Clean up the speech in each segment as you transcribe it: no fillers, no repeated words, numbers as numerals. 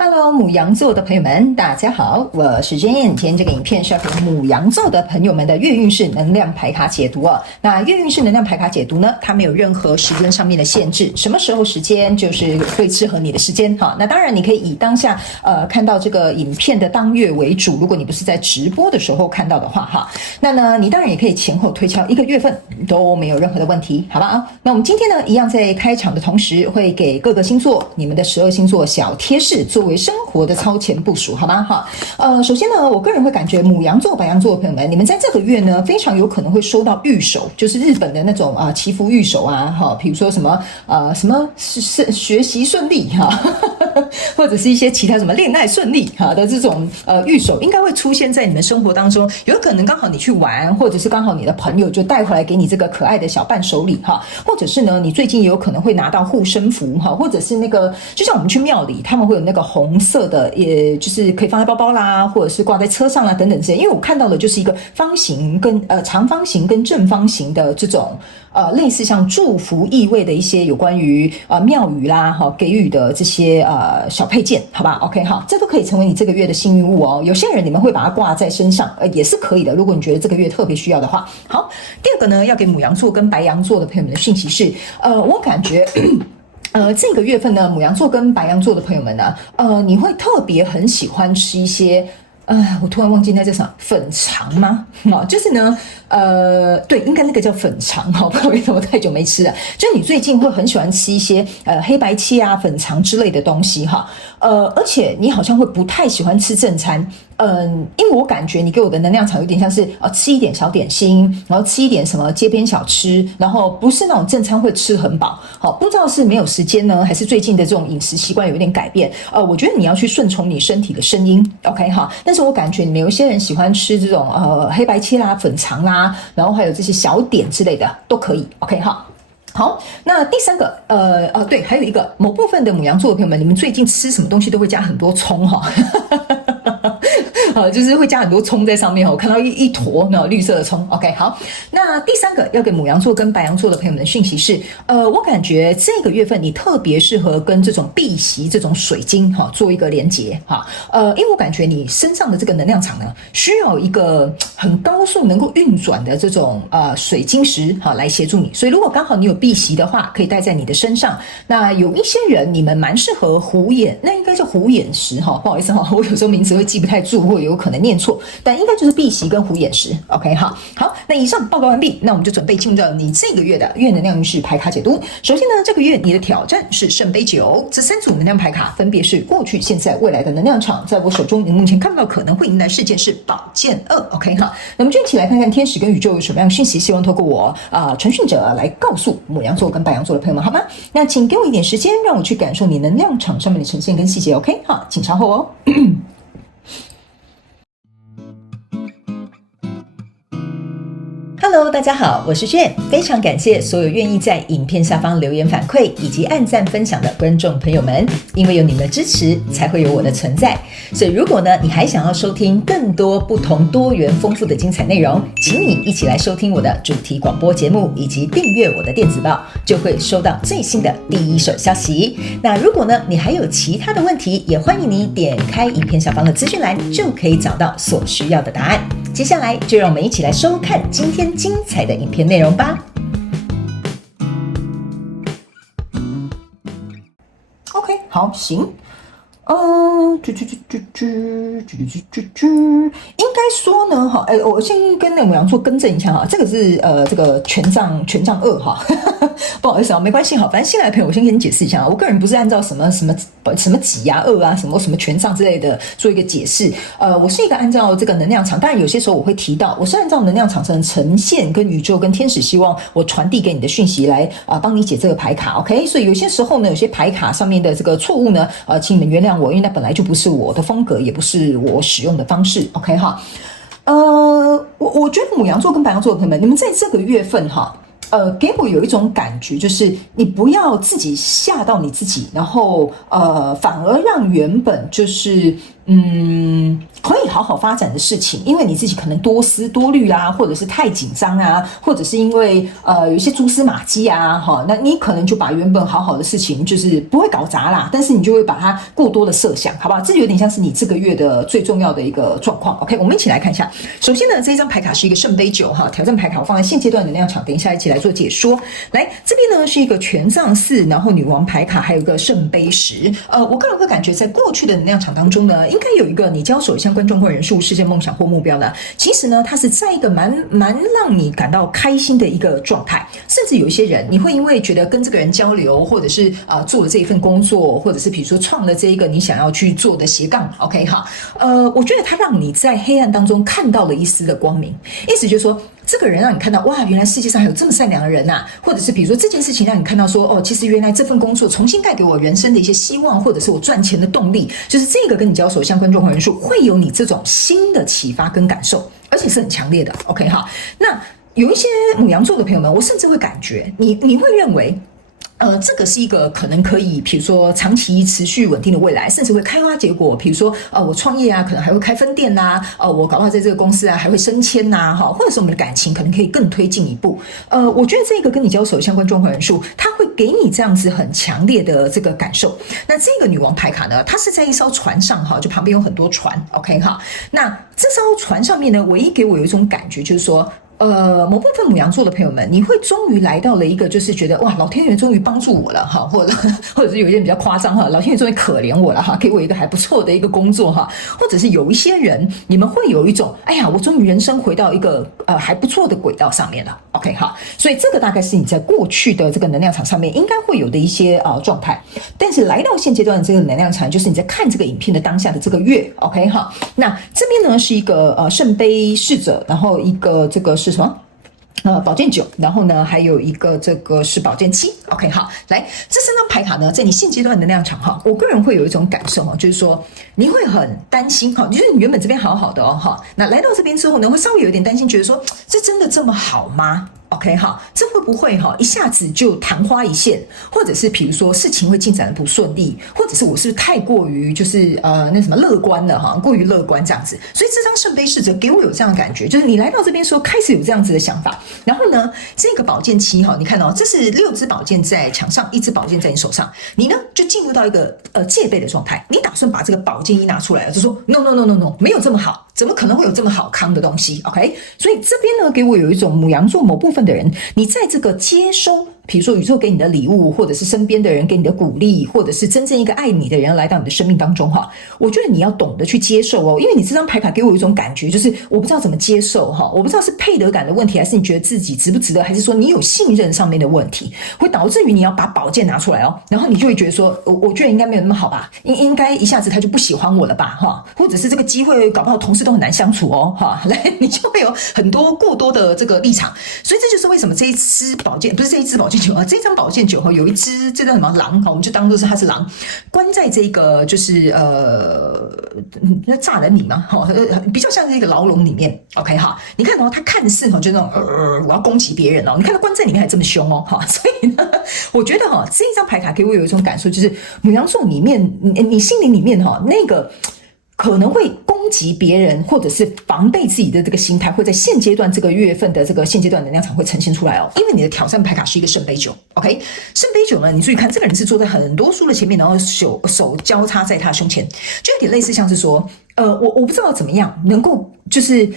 Hello，牡羊座的朋友们，大家好，我是 Jane。今天这个影片是要给牡羊座的朋友们的月运势能量牌卡解读哦。那月运势能量牌卡解读呢，它没有任何时间上面的限制，什么时候时间就是最适合你的时间哈。那当然你可以以当下看到这个影片的当月为主，如果你不是在直播的时候看到的话哈，那呢你当然也可以前后推敲一个月份都没有任何的问题，好吧？那我们今天呢一样在开场的同时，会给各个星座你们的12星座小贴士作为生活的超前部署，好吗？哈，首先呢，我个人会感觉牡羊座、白羊座的朋友们，你们在这个月呢，非常有可能会收到御守，就是日本的那种祈福御守啊，哈，比如说什么是学习顺利哈，或者是一些其他什么恋爱顺利哈的这种御守，应该会出现在你们生活当中。有可能刚好你去玩，或者是刚好你的朋友就带回来给你这个可爱的小伴手礼哈，或者是呢，你最近也有可能会拿到护身符哈，或者是那个就像我们去庙里，他们会有那个红色的，也就是可以放在包包啦，或者是挂在车上啦等等之类。因为我看到的就是一个方形跟长方形跟正方形的这种类似像祝福意味的一些有关于庙宇啦给予的这些小配件，好吧 ？OK 哈，这都可以成为你这个月的幸运物哦。有些人你们会把它挂在身上，也是可以的。如果你觉得这个月特别需要的话，好。第二个呢，要给牡羊座跟白羊座的朋友们的讯息是，我感觉。这个月份呢，牡羊座跟白羊座的朋友们呢，你会特别很喜欢吃一些，我突然忘记那叫什么粉肠吗？就是呢，对，应该那个叫粉肠哈，不知道为什么太久没吃了。就是你最近会很喜欢吃一些黑白切啊、粉肠之类的东西哈，而且你好像会不太喜欢吃正餐。因为我感觉你给我的能量场有点像是吃一点小点心，然后吃一点什么街边小吃，然后不是那种正餐会吃很饱。好，不知道是没有时间呢，还是最近的这种饮食习惯有一点改变。我觉得你要去顺从你身体的声音 ，OK 哈。但是我感觉你们有一些人喜欢吃这种黑白切啦、粉肠啦，然后还有这些小点之类的都可以 ，OK 哈。好，那第三个，对，还有一个某部分的牡羊座的朋友们，你们最近吃什么东西都会加很多葱哈。就是会加很多葱在上面，我看到一坨那绿色的葱。OK， 好，那第三个要给牡羊座跟白羊座的朋友们的讯息是，我感觉这个月份你特别适合跟这种碧玺这种水晶做一个连结哈，因为我感觉你身上的这个能量场呢，需要一个很高速能够运转的这种水晶石来协助你，所以如果刚好你有碧玺的话，可以戴在你的身上。那有一些人你们蛮适合虎眼，那应该叫虎眼石哈，不好意思哈，我有时候名字会记不太住，或有可能念错，但应该就是碧玺跟虎眼石。OK 哈，好，那以上报告完毕，那我们就准备进入到你这个月的月能量运势牌卡解读。首先呢，这个月你的挑战是圣杯9，这3组能量牌卡分别是过去、现在、未来的能量场。在我手中，你目前看不到可能会迎来事件是宝剑2。OK 哈，那么就一起来看看天使跟宇宙有什么样的讯息，希望透过我传讯者来告诉牡羊座跟白羊座的朋友们，好吗？那请给我一点时间，让我去感受你能量场上面的呈现跟细节。OK 好，请稍后哦。Hello， 大家好，我是Jane，非常感谢所有愿意在影片下方留言反馈以及按赞分享的观众朋友们，因为有你们的支持，才会有我的存在。所以如果呢，你还想要收听更多不同多元丰富的精彩内容，请你一起来收听我的主题广播节目，以及订阅我的电子报，就会收到最新的第一手消息。那如果呢，你还有其他的问题，也欢迎你点开影片下方的资讯栏，就可以找到所需要的答案。接下来就让我们一起来收看今天精彩的影片内容吧。OK， 好，行。应该说呢，哈，我先跟那个牡羊座更正一下哈，这个是这个权杖2哈，不好意思啊，没关系哈，反正新来的朋友我先跟你解释一下，我个人不是按照什么几啊2啊什么权杖之类的做一个解释，我是一个按照这个能量场，当然有些时候我会提到，我是按照能量场上的呈现跟宇宙跟天使希望我传递给你的讯息来帮你解这个牌卡 ，OK， 所以有些时候呢，有些牌卡上面的这个错误呢，请你们原谅我，因为那本来就不是我的风格，也不是我使用的方式 ，OK 哈。我觉得牡羊座跟白羊座的朋友们，你们在这个月份哈，给我有一种感觉，就是你不要自己吓到你自己，然后反而让原本就是可以好好发展的事情，因为你自己可能多思多虑啊，或者是太紧张啊，或者是因为有一些蛛丝马迹啊，那你可能就把原本好好的事情就是不会搞砸啦，但是你就会把它过多的设想，好不好？这有点像是你这个月的最重要的一个状况。OK， 我们一起来看一下。首先呢，这一张牌卡是一个圣杯9哈，挑战牌卡我放在现阶段能量场，等一下一起来做解说。来，这边呢是一个权杖4，然后女王牌卡，还有一个圣杯10。我个人会感觉在过去的能量场当中呢，应该有一个你交手相关状况人数、事件、梦想或目标呢，其实呢，它是在一个蛮让你感到开心的一个状态，甚至有一些人，你会因为觉得跟这个人交流，或者是做了这一份工作，或者是比如说创了这一个你想要去做的斜杠 ，OK 哈，我觉得它让你在黑暗当中看到了一丝的光明，意思就是说，这个人让你看到哇，原来世界上还有这么善良的人呐，或者是比如说这件事情让你看到说哦，其实原来这份工作重新带给我人生的一些希望，或者是我赚钱的动力，就是这个跟你交手相关状况人数会有你这种新的启发跟感受，而且是很强烈的。OK 哈，那有一些牡羊座的朋友们，我甚至会感觉你会认为。这个是一个可能可以，比如说长期持续稳定的未来，甚至会开花结果。比如说，我创业啊，可能还会开分店呐，我搞不好在这个公司啊还会升迁呐，哈，或者是我们的感情可能可以更推进一步。我觉得这个跟你交手相关状况人数，它会给你这样子很强烈的这个感受。那这个女王牌卡呢，它是在一艘船上哈，就旁边有很多船 ，OK 哈。那这艘船上面呢，唯一给我有一种感觉就是说。某部分牡羊座的朋友们，你会终于来到了一个，就是觉得哇，老天爷终于帮助我了哈，或者是有一点比较夸张哈，老天爷终于可怜我了哈，给我一个还不错的一个工作哈，或者是有一些人，你们会有一种，哎呀，我终于人生回到一个还不错的轨道上面了 ，OK 哈，所以这个大概是你在过去的这个能量场上面应该会有的一些状态，但是来到现阶段的这个能量场，就是你在看这个影片的当下的这个月 ，OK 哈，那这边呢是一个圣杯侍者，然后一个这个是什么？宝剑9，然后呢，还有一个这个是宝剑7。OK， 好，来，这3张牌卡呢，在你现阶段的能量场哈，我个人会有一种感受哈，就是说你会很担心哈，就是你原本这边好好的哦哈，那来到这边之后呢，会稍微有点担心，觉得说这真的这么好吗？OK 哈，这会不会哈一下子就昙花一现，或者是比如说事情会进展的不顺利，或者是我是不是太过于就是那什么乐观了哈，过于乐观这样子，所以这张圣杯侍者给我有这样的感觉，就是你来到这边时候开始有这样子的想法，然后呢，这个宝剑7哈，你看哦，这是6支宝剑在墙上，1支宝剑在你手上，你呢就进入到一个戒备的状态，你打算把这个宝剑一拿出来了，就说 no， 没有这么好。怎么可能会有这么好康的东西 ？OK， 所以这边呢，给我有一种牡羊座某部分的人，你在这个接收，比如说宇宙给你的礼物，或者是身边的人给你的鼓励，或者是真正一个爱你的人来到你的生命当中哈，我觉得你要懂得去接受哦，因为你这张牌卡给我一种感觉，就是我不知道怎么接受哈，我不知道是配得感的问题，还是你觉得自己值不值得，还是说你有信任上面的问题，会导致于你要把宝剑拿出来哦，然后你就会觉得说，我觉得应该没有那么好吧，应该一下子他就不喜欢我了吧哈，或者是这个机会搞不好同事都很难相处哦，哈，来，你就会有很多过多的这个立场，所以这就是为什么这一支宝剑不是这一支宝剑9啊，这张宝剑9哈，有一只这叫什么狼哈，我们就当做是它是狼，关在这个就是那炸人里嘛，哈，比较像是一个牢笼里面 ，OK 哈，你看哦，他看似哈就那种我要攻击别人哦，你看他关在里面还这么凶哦，哈，所以呢，我觉得哈这一张牌卡给我有一种感受，就是牡羊座里面你心灵里面哈那个。可能会攻击别人，或者是防备自己的这个心态，会在现阶段这个月份的这个现阶段能量场会呈现出来哦。因为你的挑战牌卡是一个圣杯9 ，OK， 圣杯9呢，你注意看，这个人是坐在很多书的前面，然后手交叉在他胸前，就有点类似像是说，我不知道怎么样能够就是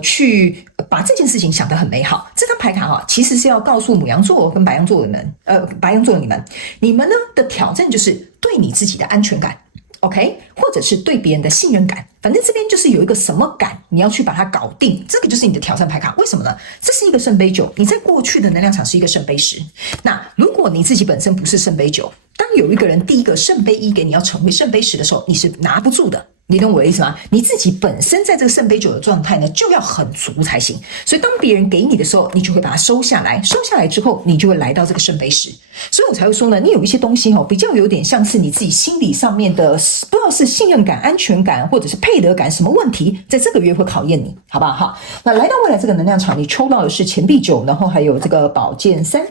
去把这件事情想得很美好。这张牌卡哈，其实是要告诉牡羊座跟白羊座的你们呢的挑战就是对你自己的安全感。OK， 或者是对别人的信任感，反正这边就是有一个什么感，你要去把它搞定，这个就是你的挑战牌卡。为什么呢？这是一个圣杯9，你在过去的能量场是一个圣杯10。那如果你自己本身不是圣杯9，当有一个人递一个圣杯1给你要成为圣杯10的时候，你是拿不住的。你懂我的意思吗？你自己本身在这个圣杯9的状态呢，就要很足才行。所以当别人给你的时候，你就会把它收下来，收下来之后，你就会来到这个圣杯10。所以我才会说呢，你有一些东西比较有点像是你自己心理上面的，不知道是信任感、安全感，或者是配得感，什么问题，在这个月会考验你，好不好？好，那来到未来这个能量场，你抽到的是钱币9，然后还有这个宝剑3。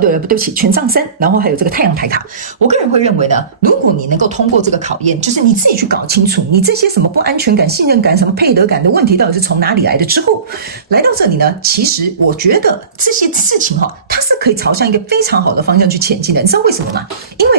对不起，权杖三，然后还有这个太阳牌卡。我个人会认为呢，如果你能够通过这个考验，就是你自己去搞清楚你这些什么不安全感、信任感、什么配得感的问题到底是从哪里来的之后，来到这里呢，其实我觉得这些事情它是可以朝向一个非常好的方向去前进的。你知道为什么吗？因为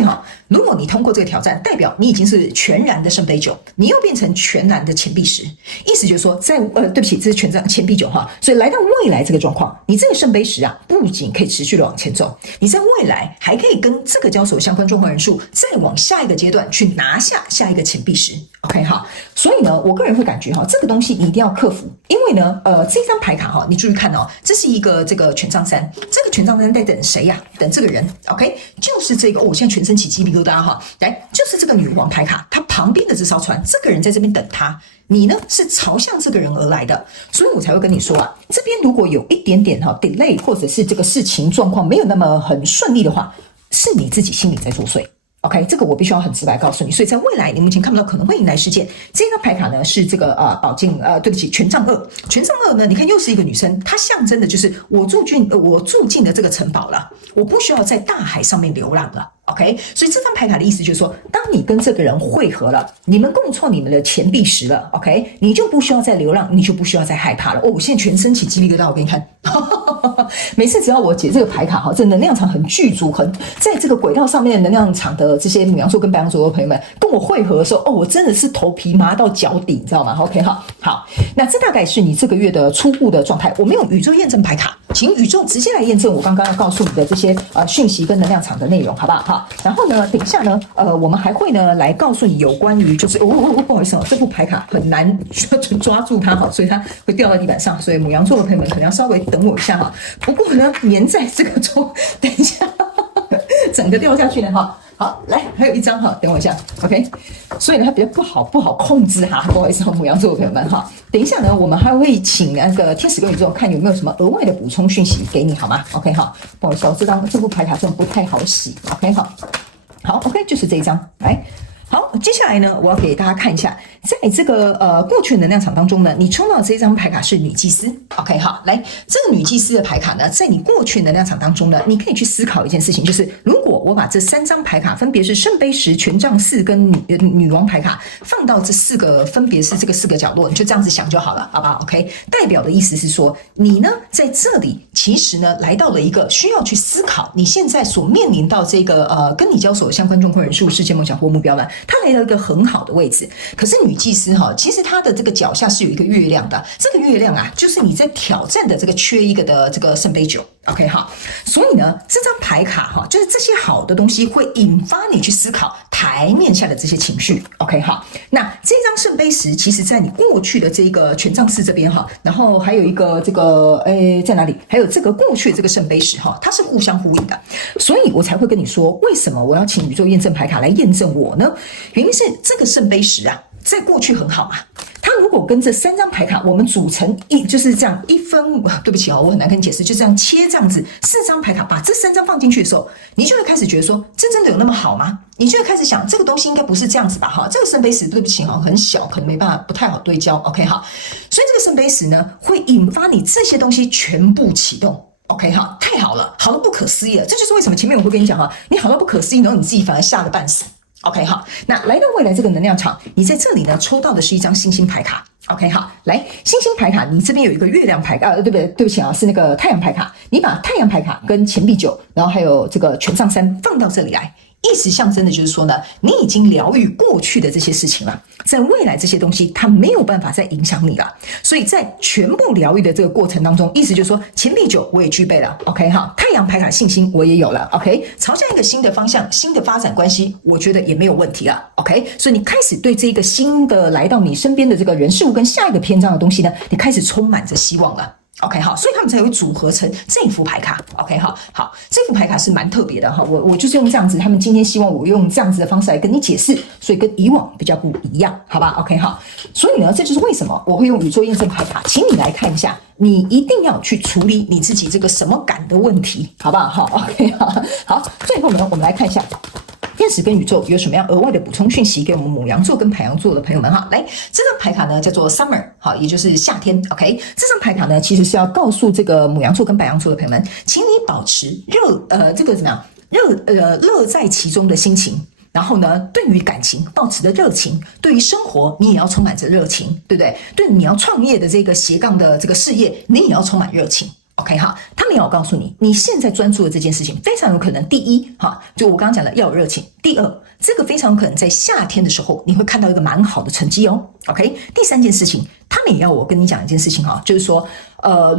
如果你通过这个挑战，代表你已经是全然的圣杯九，你又变成全然的钱币十，意思就是说，对不起，这是钱币九所以来到未来这个状况，你这个圣杯十不仅可以持续的往前走，你在未来还可以跟这个交手相关状况人数再往下一个阶段去拿下下一个钱币十 ，OK 所以呢，我个人会感觉这个东西你一定要克服，因为呢，这张牌卡你注意看这是一个这个权杖三，这个权杖三在等谁呀？等这个人 ，OK， 就是这个我现在全身起鸡皮疙瘩来，就是这个女王牌卡，她旁边的这艘船，这个人在这边等她。你呢是朝向这个人而来的，所以我才会跟你说这边如果有一点点delay， 或者是这个事情状况没有那么很顺利的话，是你自己心里在作祟。OK， 这个我必须要很直白告诉你。所以在未来你目前看不到可能会迎来事件。这张牌卡呢是这个对不起，权杖二。权杖二呢，你看又是一个女生，她象征的就是我住进了这个城堡了，我不需要在大海上面流浪了。OK， 所以这张牌卡的意思就是说，当你跟这个人汇合了，你们共创你们的钱币十了 ，OK， 你就不需要再流浪，你就不需要再害怕了。我现在全身起鸡皮疙瘩，我给你看。每次只要我解这个牌卡这能量场很具足，在这个轨道上面的能量场的这些牡羊座跟白羊座的朋友们跟我汇合的时候，我真的是头皮麻到脚底，你知道吗 ？OK， 好，那这大概是你这个月的初步的状态。我们用宇宙验证牌卡，请宇宙直接来验证我刚刚要告诉你的这些讯息跟能量场的内容，好不好？然后呢，等一下呢，我们还会呢来告诉你有关于就是不好意思这副牌卡很难抓住它所以它会掉到地板上，所以牡羊座的朋友们可能要稍微等我一下不过呢，粘在这个等一下整个掉下去呢好，来，还有一张等我一下 ，OK。所以呢，它比较不好控制不好意思牡羊座的朋友们等一下呢，我们还会请那个天使跟宇宙看有没有什么额外的补充讯息给你，好吗 ？OK 不好意思这副牌卡真的不太好洗 ，OK 好 OK 就是这一张，来。好，接下来呢，我要给大家看一下，在这个过去的能量场当中呢，你抽到的这张牌卡是女祭司 ，OK 来，这个女祭司的牌卡呢，在你过去的能量场当中呢，你可以去思考一件事情，就是如果我把这三张牌卡分别是圣杯十、权杖四跟女王牌卡放到这四个分别是这个四个角落，你就这样子想就好了，好不好 ？OK， 代表的意思是说，你呢在这里其实呢来到了一个需要去思考你现在所面临到这个跟你交手的相关状况人数、事件、梦想或目标呢。它来到一个很好的位置，可是女祭司其实她的这个脚下是有一个月亮的，这个月亮就是你在挑战的这个缺一个的这个圣杯九 ，OK 所以呢，这张牌卡就是这些好的东西会引发你去思考台面下的这些情绪 ，OK 那这张圣杯十，其实在你过去的这个权杖四这边然后还有一个这个在哪里？还有这个过去的这个圣杯十它是互相呼应的，所以我才会跟你说，为什么我要请宇宙验证牌卡来验证我呢？原因是这个圣杯十在过去很好嘛，它如果跟这三张牌卡我们组成就是这样一分，对不起我很难跟你解释，就这样切这样子四张牌卡，把这三张放进去的时候，你就会开始觉得说，这真的有那么好吗？你就会开始想，这个东西应该不是这样子吧？这个圣杯十对不起很小，可能没办法，不太好对焦 ，OK 所以这个圣杯十呢，会引发你这些东西全部启动。OK 太好了，好到不可思议了，这就是为什么前面我会跟你讲你好到不可思议，然后你自己反而吓得半死。OK 那来到未来这个能量场，你在这里呢抽到的是一张星星牌卡。OK 来星星牌卡，你这边有一个月亮牌卡，对不起是那个太阳牌卡，你把太阳牌卡跟钱币九，然后还有这个权杖三放到这里来。意思象征的就是说呢，你已经疗愈过去的这些事情了，在未来这些东西它没有办法再影响你了，所以在全部疗愈的这个过程当中，意思就是说钱币九我也具备了 ，OK 太阳牌卡信心我也有了 ，OK 朝向一个新的方向、新的发展关系，我觉得也没有问题了 ，OK 所以你开始对这个新的来到你身边的这个人事物跟下一个篇章的东西呢，你开始充满着希望了。OK 所以他们才会组合成这副牌卡。OK 好，这副牌卡是蛮特别的我就是用这样子，他们今天希望我用这样子的方式来跟你解释，所以跟以往比较不一样，好吧 ？OK 所以呢，这就是为什么我会用宇宙验证牌卡，请你来看一下，你一定要去处理你自己这个什么感的问题，好不好？OK 好，最后呢，我们来看一下。天使跟宇宙有什么样额外的补充讯息给我们牡羊座跟白羊座的朋友们哈？来，这张牌卡呢叫做 Summer， 好，也就是夏天。OK， 这张牌卡呢其实是要告诉这个牡羊座跟白羊座的朋友们，请你保持这个怎么样乐在其中的心情。然后呢，对于感情抱持的热情，对于生活你也要充满着热情，对不对？对你要创业的这个斜杠的这个事业，你也要充满热情。OK 哈，他们要告诉你，你现在专注的这件事情非常有可能，第一哈，就我刚刚讲的要有热情；第二，这个非常有可能在夏天的时候你会看到一个蛮好的成绩哦。OK， 第三件事情，他们也要我跟你讲一件事情哈，就是说，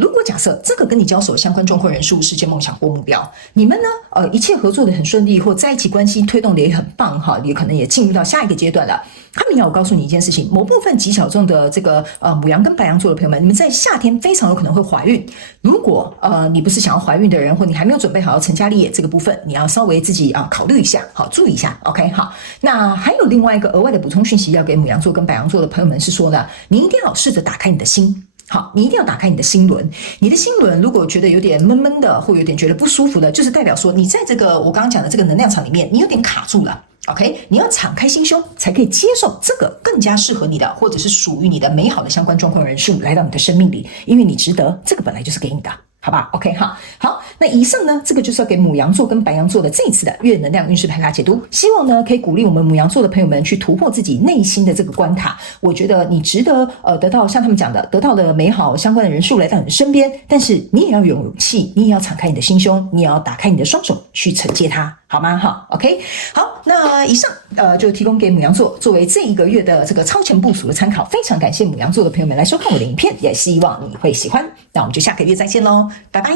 如果假设这个跟你交手相关状况人数、世界梦想或目标，你们呢，一切合作的很顺利，或在一起关系推动的也很棒哈，也可能也进入到下一个阶段了。他们要我告诉你一件事情，某部分极小众的这个牡羊跟白羊座的朋友们，你们在夏天非常有可能会怀孕。如果你不是想要怀孕的人，或你还没有准备好要成家立业，这个部分你要稍微自己考虑一下，好，注意一下。OK， 好。那还有另外一个额外的补充讯息要给牡羊座跟白羊座的朋友们是说呢，你一定要试着打开你的心。好，你一定要打开你的心轮。你的心轮如果觉得有点闷闷的，或有点觉得不舒服的，就是代表说你在这个我刚刚讲的这个能量场里面，你有点卡住了。OK， 你要敞开心胸，才可以接受这个更加适合你的，或者是属于你的美好的相关状况人数来到你的生命里，因为你值得，这个本来就是给你的。好吧 ，OK 哈，好，那以上呢，这个就是要给牡羊座跟白羊座的这一次的月能量运势牌卡解读，希望呢可以鼓励我们牡羊座的朋友们去突破自己内心的这个关卡。我觉得你值得得到像他们讲的，得到的美好相关的人数来到你的身边，但是你也要有勇气，你也要敞开你的心胸，你也要打开你的双手去承接它，好吗？好 ，OK， 好，那以上就提供给牡羊座作为这一个月的这个超前部署的参考，非常感谢牡羊座的朋友们来收看我的影片，也希望你会喜欢。那我们就下个月再见喽，拜拜。